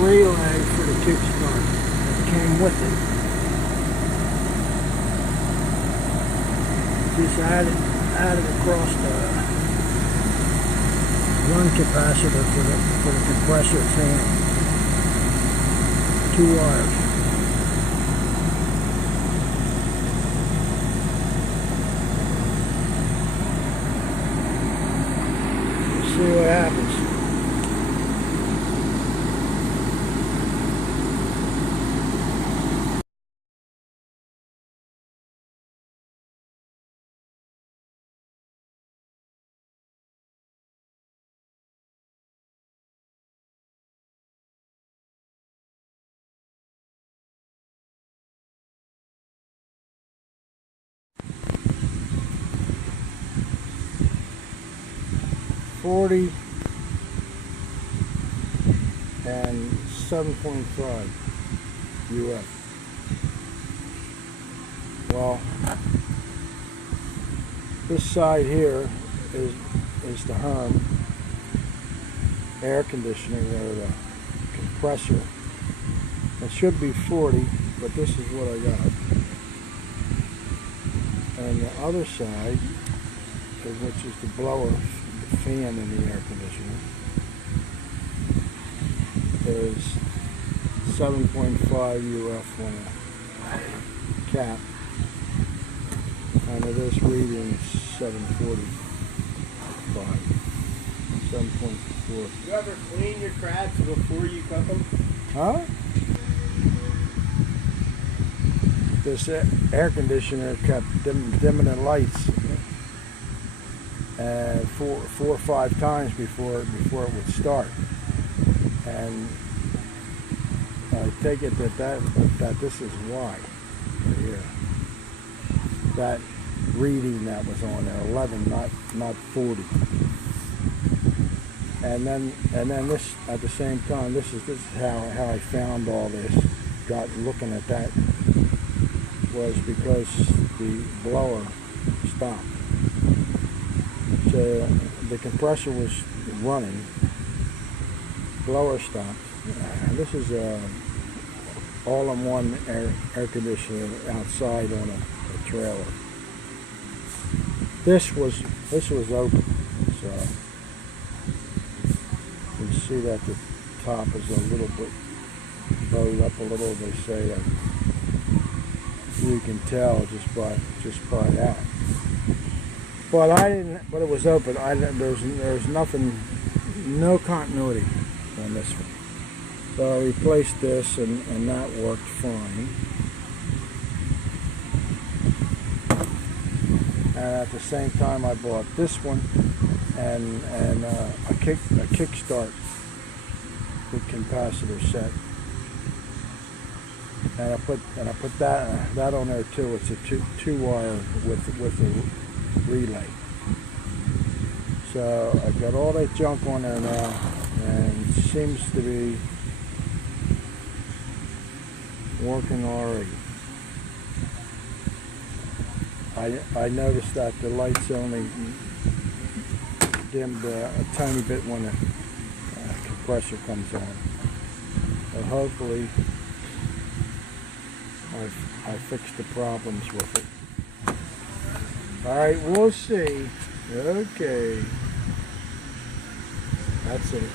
relay for the kickstart that came with it. Just added across the run capacitor for the compressor fan. 2 wires. See what happens. .40 and 7.5 UF. Well, this side here is the Herm air conditioning, or the compressor. It should be 40, but this is what I got. And the other side, which is the blower, the fan in the air conditioner, is 7.5 UF on a cap, and it is reading 745, 7.4. You ever clean your crabs before you cook them? Huh? This air conditioner kept dimming the lights 4 or 5 times before it would start, and I take it that this is why right here. That reading that was on there, 11, not 40. And then this, at the same time, this is how I found all this. Got looking at that, was because the blower stopped. So the compressor was running, blower stopped. This is a all-in-one air conditioner outside on a trailer. This was open, so you can see that the top is a little bit bowed up a little. They say that you can tell just by that. But I didn't. But it was open. There's nothing, no continuity on this one. So I replaced this, and that worked fine. And at the same time, I bought this one and a kickstart with capacitor set. And I put that on there too. It's a two wire with a relay. So I've got all that junk on there now, and it seems to be working already. I noticed that the lights only dimmed a tiny bit when the compressor comes on. So hopefully I fixed the problems with it. Alright, we'll see. Okay. That's it.